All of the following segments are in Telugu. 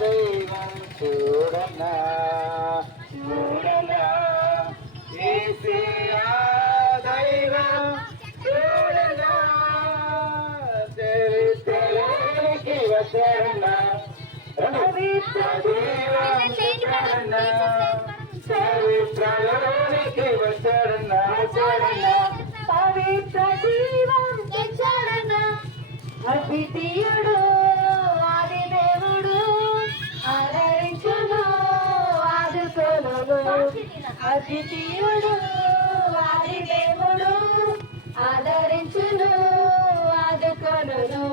దైవం చూడన్నా చూడన్నా ఏసయ్యా దైవం చూడన్నా చరిత్రలోనికి వచ్చాడన్నా పవిత్ర దైవం వచ్చాడన్నా చరిత్రలోనికి వచ్చాడన్నా వచ్చాడన్నా పవిత్ర దైవం వచ్చాడన్నా అద్వితీయుడు ఆది దేవుడు ఆదరించును ఆదుకొనును అద్వితీయుడు ఆది దేవుడు ఆదరించును ఆదుకొనును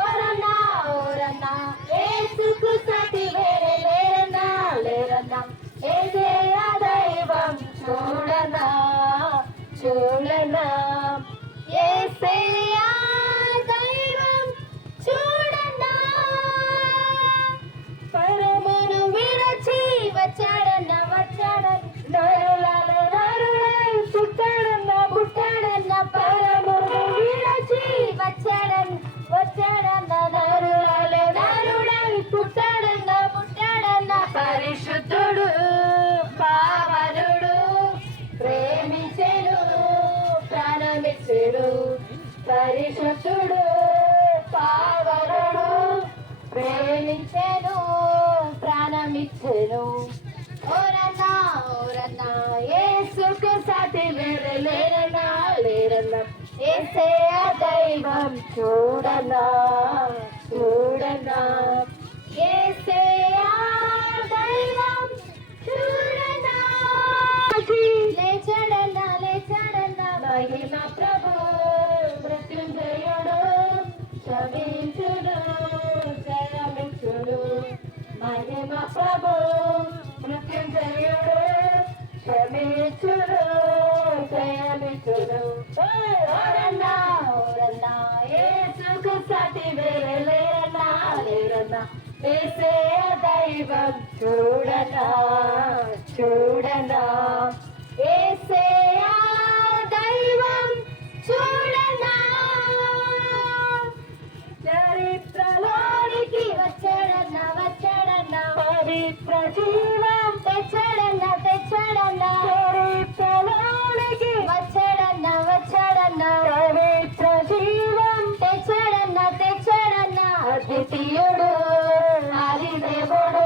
ఓరన్నా ఓరన్నా యేసుకు సాటి వేరే లేరన్నా లేరన్నా యేసయ్య దైవం చూడనా చూడనా యేసయ్య దైవం చూడనా పరమును విరచి వచ్చాడన్న వచ్చాడన్న నరులలో నరుడై పుట్టాడన్న పుట్టాడన్న పరమును విరచి వచ్చాడన్న వచ్చాడన్న నరులలో నరుడై పుట్టాడన్న పుట్టాడన్న పరిశుద్ధుడు పావనుడు ప్రేమించెను ప్రాణమిచ్చెను పరిశుద్ధుడు పావనుడు ప్రేమించెను ప్రాణమిచ్చెను ఓరన్నా ఓరన్నా యేసుకు సాటి వేరే లేరన్నా లేరన్నా యేసయ్య దైవం చూడనా చూడనా యేసయ్య దైవం చూడనా లేచాడన్నా లేచాడన్నా మహిమ ప్రభు మృత్యుంజయుడు క్షమించుడు జయమిచ్చుడు మహిమ ప్రభు మృత్యుంజయుడు క్షమించుడు జయమిచ్చుడు ఓరన్నా ఓరన్నా యేసుకు సాటి వేరే లేరన్నా లేరన్నా యేసయ్య దైవం చూడనా చూడనా యేసయ్య దైవం చూడనా చరిత్రలోనికి వచ్చాడన్న వచ్చాడన్న పవిత్ర జీవం తెచ్చాడన్న తెచ్చాడన్న చరిత్రలోనికి వచ్చాడన్న వచ్చాడన్న పవిత్ర జీవం తెచ్చాడన్న తెచ్చాడన్న అద్వితీయుడు ఆది దేవుడు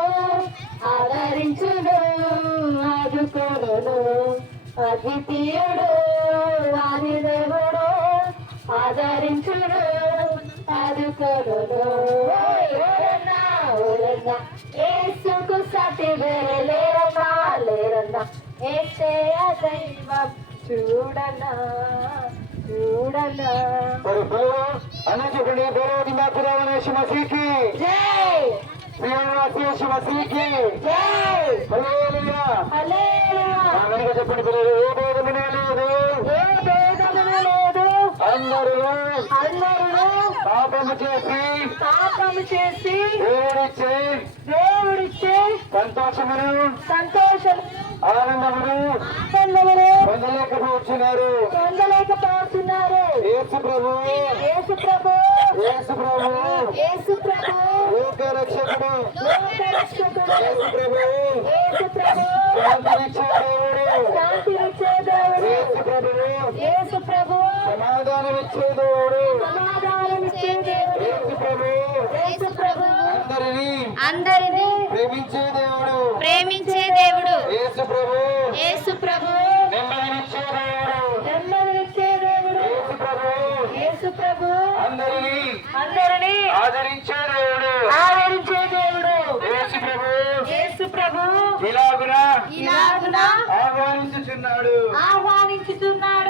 ఆదరించును ఆదుకొనును అద్వితీయుడు ఆది దేవుడు ఆదరించును ఆదుకొనును ఓరన్నా ఓరన్నా యేసుకు సాటి వేరే లేరన్నా లేరన్నా యేసయ్య దైవం చూడనా చూడనా अने चुकड़ी बोलो दिमाग खुदा यीशु मसीह की जय प्रियवासी यीशु मसीह की जय హల్లెలూయా హల్లెలూయా ఆమెను చెప్పండి పిల్లలు ఏ భేదమునే లేదు ఏ భేదమునే లేదు అందరూ అందరూ పాపము చేసి దేవుడిచ్చే సంతోషమును ఆనందమును పొందలేకపోతున్నారు యేసు ప్రభు లోక రక్షకుడు యేసు ప్రభు శాంతినిచ్చే దేవుడు యేసు ప్రభు సమాధానమిచ్చే దేవుడు యేసు ప్రభు అందరినీ ప్రేమించే దేవుడు యేసు ప్రభు నెమ్మదినిచ్చే దేవుడు యేసు ప్రభు యేసు ప్రభు అందరినీ ఆదరించే